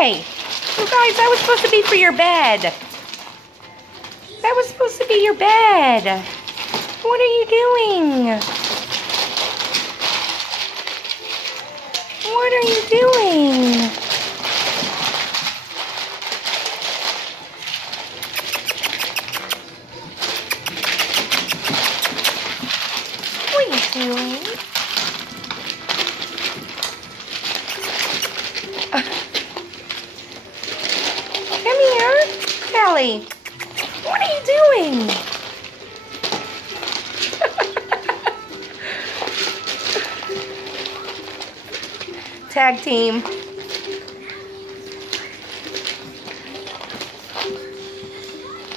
Hey, you guys, that was supposed to be for your bed. That was supposed to be your bed. What are you doing? What are you doing? What are you doing? Come here, Callie. What are you doing? Tag team.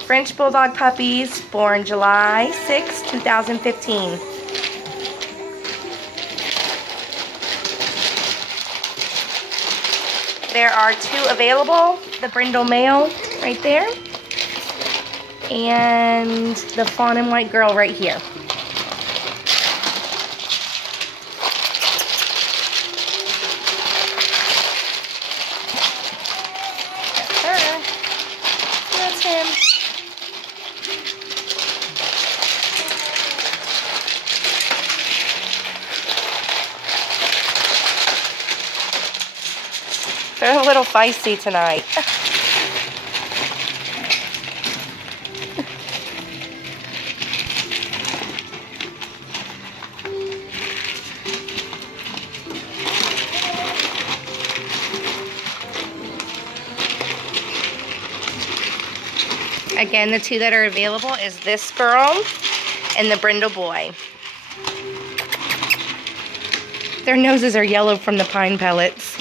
French Bulldog Puppies, born July 6, 2015. There are 2 available. The brindle male right there. And the fawn and white girl right here. That's her. That's him. They're a little feisty tonight. Again, the 2 that are available is this girl and the brindle boy. Their noses are yellow from the pine pellets.